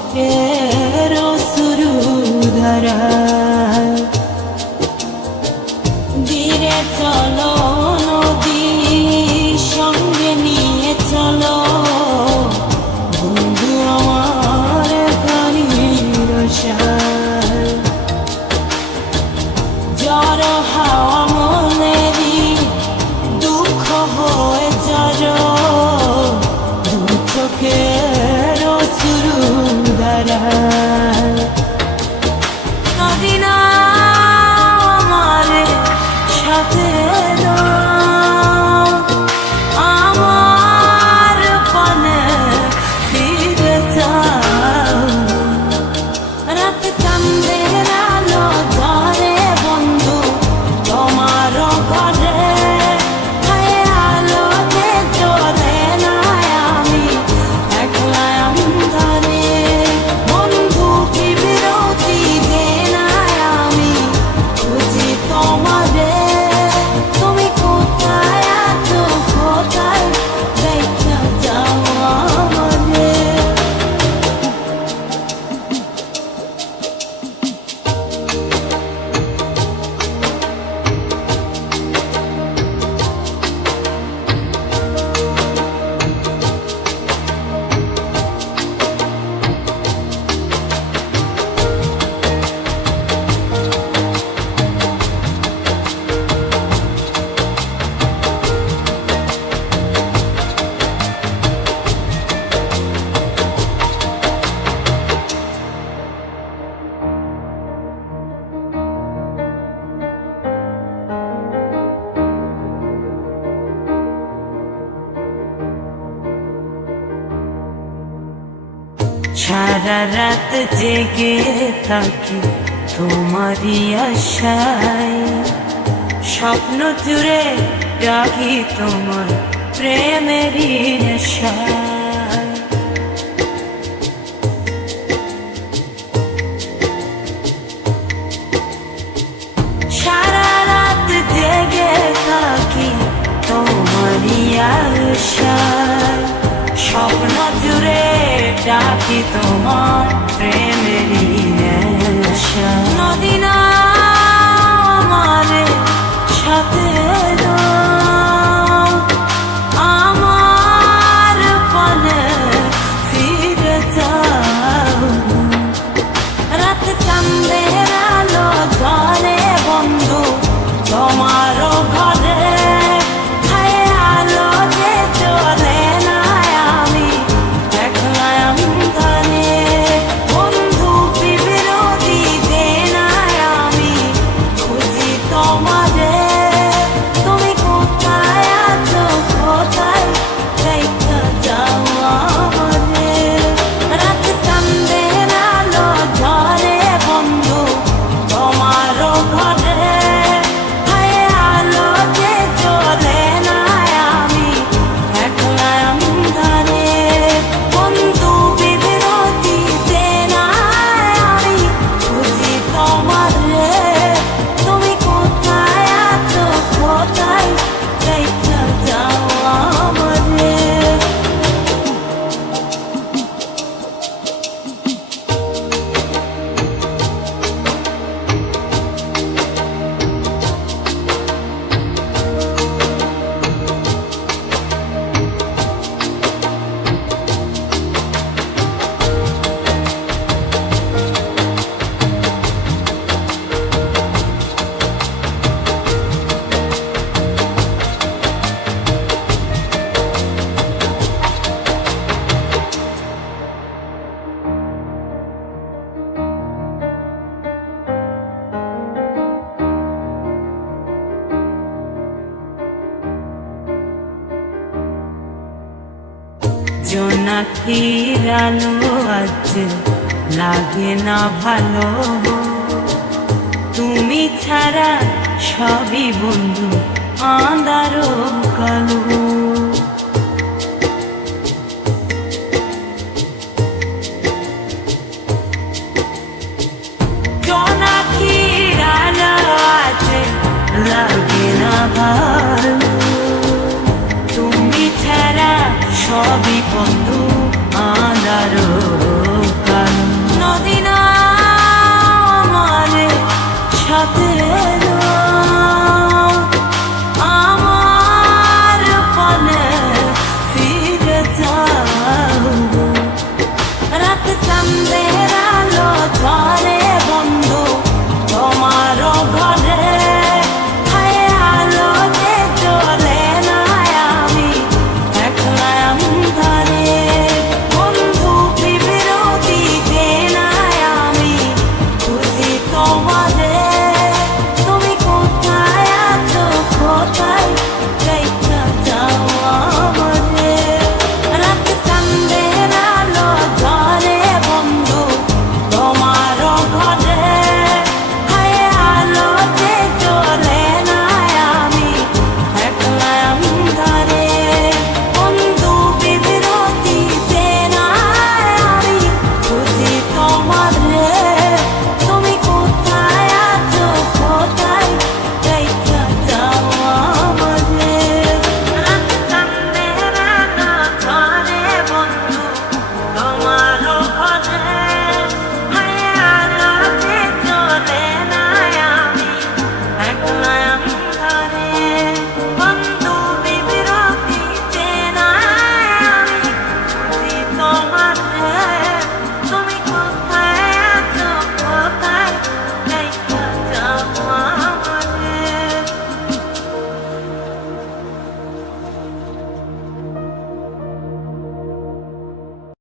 চোখের অশ্রু ধারা ধীরে চলো নদী সঙ্গে নিয়ে চলো বন্ধু আমার গাড়ির সার জ্বর হাওয়া মনেরই দুঃখ হয়ে জড়ো দু চোখের অশ্রু ধারা নদী না আমার সাথে আমার পানে ফিরে যাও রাত চাঁদের আলো ধরে বন্ধু তোমার ঘরে আলো যে জ্বলে না আমি একলা অন্ধকারে বন্ধু কি বিরতি যে না আমি খুঁজি তোমারে তুমি কোথায় আছো কোথায় দেখা যাও আমারে সারা রাত জেগে থাকি তোমারই আশায় স্বপ্ন জুড়ে রাখি তোমার প্রেমেরই নেশায় সারা রাত জেগে থাকি তোমারই আশায় স্বপ্ন জুড়ে ডাকি তোমার প্রেমেরই নেশা নদী না আমার সাথে আমার পানে ফিরে যাও রাত চাঁদের আলো ধরে বন্ধু তোমার ঘরে আলো যে চলে না আমি একলা অন্ধকারে বন্ধু কি বিরতি যে না আমি খুঁজি তোমারে তুমি কোথায় আছো কোথায় দেখা যাও আমারে রাত চাঁদের আলো ঝরে বন্ধু তোমার ঘরে আলো যে চলে না আমি একলা অন্ধকারে বন্ধু বিরতি যে না আমি খুঁজি তোমারে তুমি কোথায় আছো কোথায় দেখা যাও আমারে জোনাকির আলো আজ লাগে না ভালো তুমি ছাড়া সবই বন্ধু আঁধারো কালো